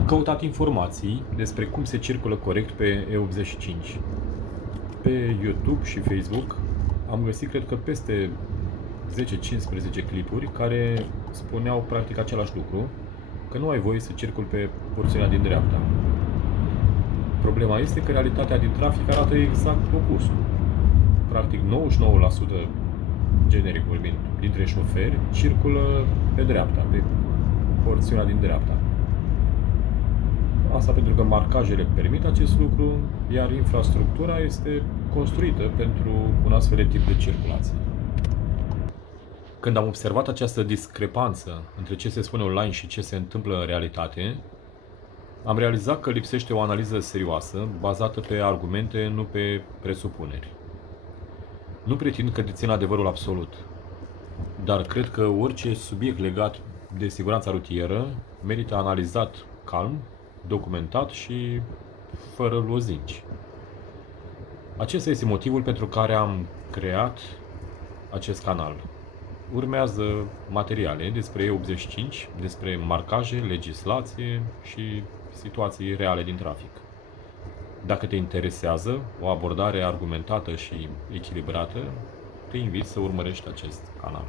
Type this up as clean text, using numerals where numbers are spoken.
Am căutat informații despre cum se circulă corect pe E85. Pe YouTube și Facebook am găsit, cred că, peste 10-15 clipuri care spuneau practic același lucru, că nu ai voie să circuli pe porțiunea din dreapta. Problema este că realitatea din trafic arată exact opusul. Practic 99%, generic vorbind, dintre șoferi circulă pe dreapta, pe porțiunea din dreapta. Asta pentru că marcajele permit acest lucru, iar infrastructura este construită pentru un astfel de tip de circulație. Când am observat această discrepanță între ce se spune online și ce se întâmplă în realitate, am realizat că lipsește o analiză serioasă, bazată pe argumente, nu pe presupuneri. Nu pretind că dețin adevărul absolut, dar cred că orice subiect legat de siguranța rutieră merită analizat calm, documentat și fără lozinci. Acesta este motivul pentru care am creat acest canal. Urmează materiale despre E85, despre marcaje, legislație și situații reale din trafic. Dacă te interesează o abordare argumentată și echilibrată, te invit să urmărești acest canal.